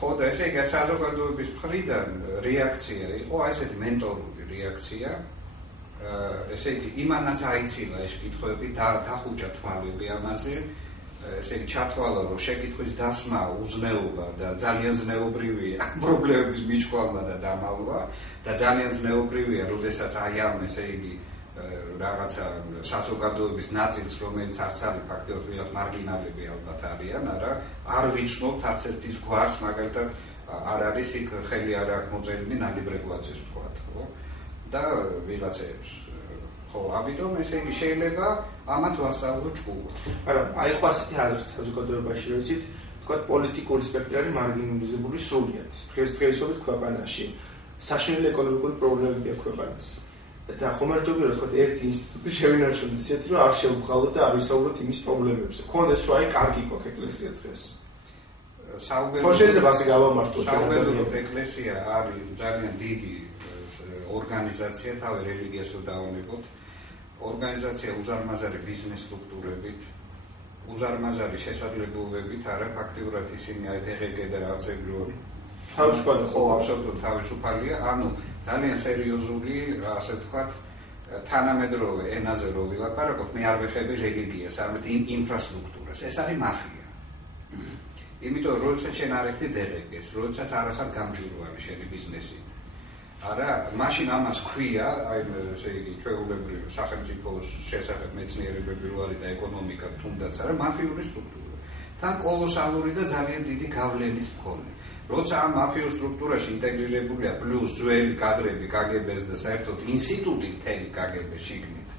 ხო და ესე იგი საზოგადოების მხრიდან რეაქცია იყო ესეთი მენტორული რეაქცია. ესე იგი იმანაც აიცილა ეს კითხვები დახუჭა თვალები ამაზე. ესე იგი ჩათვალა რომ შეკითხვის დასმა უზნეობა და ძალიან ზნეობრივია პრობლემების მიჭყვავა და დამალვა და ძალიან ზნეობრივია როდესაც აი ამ ესე იგი რაღაცა საზოგადოების ნაწილს რომელიც არც არის ფაქტობრივად ვიღაც მარგინალები ალბათ არიან არ ვიცნობთ არც ერთის გვარს მაგალითად არ არის იქ ხელი არ აქვს მოწელილი ნალი ბრეგვაძეს ვთქვათ ხო და ვიღაცებს ხო, ამიტომ ესე იგი შეიძლება ამათ ვასწავლო ჭკუა. არა, აი ხო ასეთი აზრით საზოგადოებაში რომ იცით, თქვათ პოლიტიკური სპექტრი არის მარგინალიზებული სრულიად. დღესდღეობით ქვეყანაში საშინელი ეკონომიკური პრობლემები აქვს ქვეყანას. და ხომარჯობია რომ თქვათ ერთი ინსტიტუტი შევინარჩუნოთ ისეთი რომ არ შევუხალოთ და არ ვისაუბროთ იმის პრობლემებზე. ხონდეს რომ აი კარგი გვაქვს ეკლესია დღეს. საუბედუროდ შეიძლება ასე გავამართოთ. საუბედუროდ ეკლესია არის ძალიან დიდი ორგანიზაცია, თავი რელიგიას რო დავამებოთ. ორგანიზაცია უზარმაზარი ბიზნეს სტრუქტურებით, უზარმაზარი შესაძლებლობებით, არა ფაქტიურად ისინი აი დღეგ და რაღაცებრივი თავისუფალი ხო, აბსოლუტურად თავისუფალია, ანუ ძალიან სერიოზული, ასე ვთქვათ, თანამედროვე ენაზე რო ვილაპარაკოთ, მე არ ვეხები რელიგიას, არამედ ინფრასტრუქტურას. ეს არის მაფია. იმიტომ რომ როდესაც შენ არ ეხდი დღეგს, როდესაც არ ახარ გამჭვირვალე შენი ბიზნესით. არა, მაშინ ამას ქვია, აი ესე იგი ჩვეულებრივ სახელმწიფოს შესახებ მეცნიერებები რო არის და ეკონომიკა თუნდაც არა, მაფიური სტრუქტურა. თან კოლოსალური და ძალიან დიდი გავლენის მქონე. როცა ამ მაფიურ სტრუქტურაში ინტეგრირებულია პლუს ძველი კადრები KGB-ს და საერთოდ ინსტიტუტი მთელი KGB-ს შიგნით.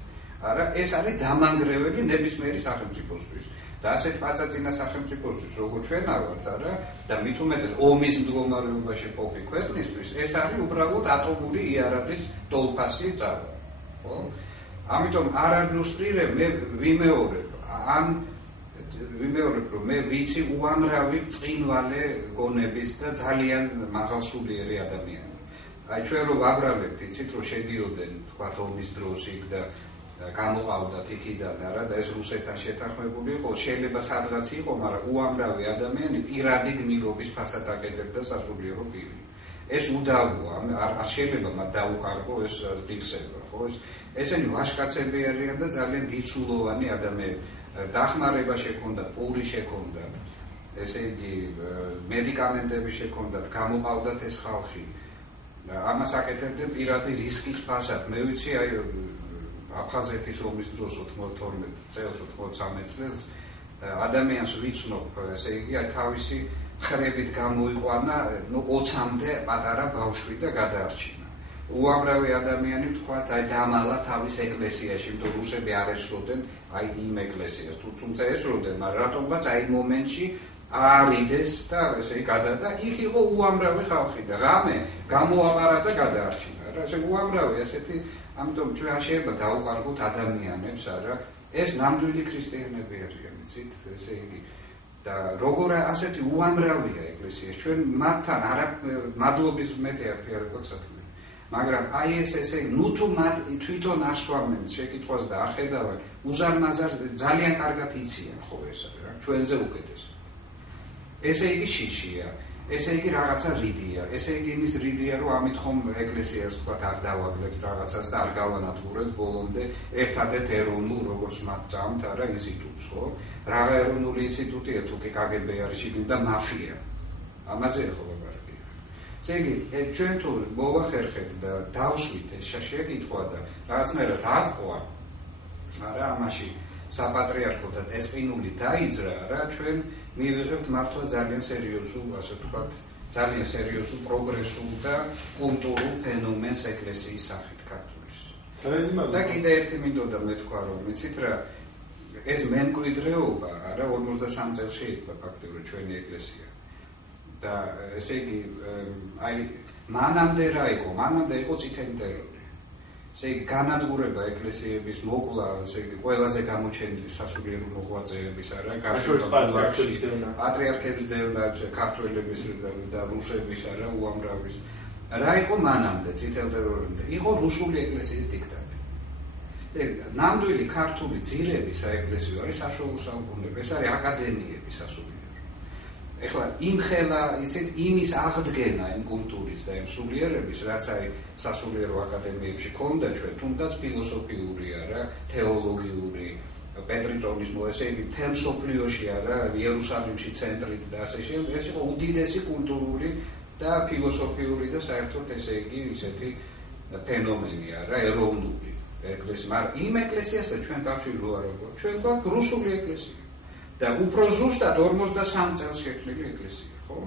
არა, ეს არის დამანგრეველი ნებისმიერი სახელმწიფოსთვის. და ასეთ პაწაწინა სახელმწიფოსთვის როგორც ჩვენ ვართ, არა, და მით უმეტეს ომის მდგომარეობაში ყოფი ქვეყნისთვის, ეს არის უბრალოდ ატომური იარაღის ტოლფასი ძალა. ხო? ამიტომ არ ადმინისტრირებ, მე ვიმეორებ, რომ მე ვიცი უამრავი წინვალე გონების და ძალიან მაღალსულიერი ადამიანი. აი ჩვენ რო ვაბრალებთ, იცით რომ შედიოდნენ, თქვათ ომის დროს იქ და გამოყავდათ იქიდან არა და ეს რუსეთთან შეთანხმებული იყო, შეიძლება სადღაც იყო, მაგრამ უამრავი ადამიანი პირადი გმირობის ფასად აკეთებდა სასულიერო პირი. ეს უდავოა, არ შეიძლება მათ დაუყარგო ეს ფიქსება, ხო? ესენი ვაჟკაცები არიან და ძალიან დიცულოვანი ადამიანები. დახმარება შექონდათ, პური შექონდათ, ესე იგი მედიკამენტები შექონდათ, გამოყავდათ ეს ხალხი. ამას აკეთებდნენ პირადი რისკის ფასად. მე ვიცი, აი აფხაზეთის ომის დროს 92 წელს, 93 წელს ადამიანს ვიცნობ, ესე იგი, თავისი ხრებით გამოიყვანა, 20-მდე პატარა ბავშვი და გადაარჩინა. უამრავი ადამიანი თქვათ, აი დამალა თავის ეკლესიაში, იმიტომ რუსები არ ესროდნენ აი იმ ეკლესიას. თუმცა ესროდნენ, მაგრამ რატომღაც აი მომენტში არიდეს და ესე იგი გადადა, იქ იყო უამრავი ხალხი და ღამე გამოაყარა და გადაარჩინა. რა ესე უამრავი ასეთი ამიტომ ჩვენ არ შეიძლება დავუყარგოთ ადამიანებს, არა, ეს ნამდვილი ქრისტიანები არიან, იცით, ესე იგი და როგორ ასეთი უამრავია ეკლესიაში, ჩვენ მათთან არა მადლობის მეტი არ გვაქვს საქმე. მაგრამ აი ეს ესე ნუ თუ მათ თვითონ არ სვამენ შეკითხვას და არ ხედავენ, უზარმაზარ ძალიან კარგად იციან ხო ეს რა, ჩვენზე უკეთეს. ესე იგი შიშია. ესე იგი რაღაცა რიდია, ესე იგი იმის რიდია, რომ ამით ხომ ეკლესიას თქვათ არ დავაგლებთ რაღაცას და არ გავანადგურებთ ბოლომდე ერთადერთ ეროვნულ როგორც მათ წამთ არა ინსტიტუტს, ხო? რაღა ეროვნული ინსტიტუტია თუ კი KGB არის შიგნით და მაფია. ამაზე ხო ვაბარგია. ესე იგი ჩვენ თუ მოვახერხეთ და დავსვით ეს შეკითხვა და რაღაცნაირად აყვა არა ამაში საპატრიარქო და ესპინული დაიძრა რა ჩვენ მივიღებთ მართლა ძალიან სერიოზულ, ასე ვთქვათ, ძალიან სერიოზულ პროგრესულ და კულტურულ ფენომენს ეკლესიის სახით ქართულის. და კიდე ერთი მინდოდა მეთქვა რომ მიცით რა ეს მემკვიდრეობა არა 53 წელს შეიქმნა ფაქტობრივად ჩვენი ეკლესია. და ესე იგი აი მანამდე რა იყო? მანამდე იყო წითელი ტერორი. ესე იგი განადგურება ეკლესიების მოკლა, ესე იგი ყველაზე გამოჩენილი სასულიერო მოღვაწეების არა პატრიარქების დევნა, ქართველების და რუსების არა უამრავის. რა იყო მანამდე წითელ ტერორამდე? იყო რუსული ეკლესიის დიქტატი. ნამდვილი ქართული ძირები საეკლესიო არის საშუალო საუკუნეები, ეს არის აკადემიები სასულიერო. ეხლა იმხელა, იცით, იმის აღდგენა იმ კულტურის და იმ სულიერების, რაც აი სასულიერო აკადემიებში ქონდა ჩვენ, თუნდაც ფილოსოფიური არა, თეოლოგიური, პეტრიწონის ესე იგი მთელ მსოფლიოში არა, იერუსალიმში ცენტრით და ასე შემდეგ, ეს იყო უდიდესი კულტურული და ფილოსოფიური და საერთოდ ესე იგი ისეთი ფენომენი არა, ეროვნული ეკლესია, მაგრამ იმ ეკლესიასთან ჩვენ კავშირი რო არ აქვს, ჩვენ გვაქვს რუსული ეკლესია. და უფრო ზუსტად 53 წელს შექმნილი ეკლესია, ხო?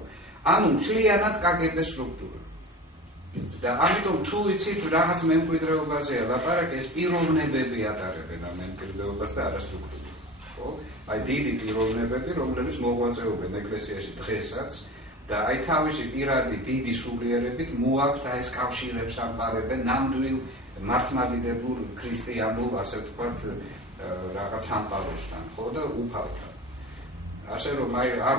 ანუ მთლიანად KGB სტრუქტურა. და ამიტომ თუ იცით რაღაც მემკვიდრეობაზეა ლაპარაკი, ეს პიროვნებები ატარებენ ამ მემკვიდრეობას და არა სტრუქტურა, ხო? აი დიდი პიროვნებები, რომლებიც მოღვაწეობენ ეკლესიაში დღესაც და აი თავისი პირადი დიდი სულიერებით მოაქვთ აი ეს კავშირებს ამყარებენ ნამდვილ მართლმადიდებულ ქრისტიანულ, ასე ვთქვათ, რაღაც სამყაროსთან, ხო და უფალთან. ასე რომ აი არ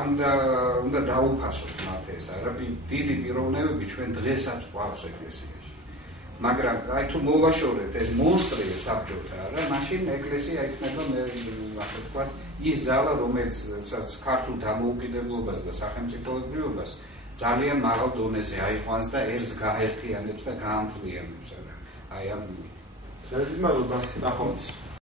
უნდა დაუფასოთ მათ ეს არა დიდი პიროვნებები ჩვენ დღესაც გვაქვს ეკლესიაში. მაგრამ აი თუ მოვაშორეთ ეს მონსტრი საბჭოთა არა, მაშინ ეკლესია იქნება მე ასე ვთქვათ ის ძალა რომელიც ქართულ დამოუკიდებლობას და სახელმწიფოებრიობას ძალიან მაღალ დონეზე აიყვანს და ერთს გაერთიანებს და გაამთლიანებს არა. აი ამ მადლობა ნახოთ.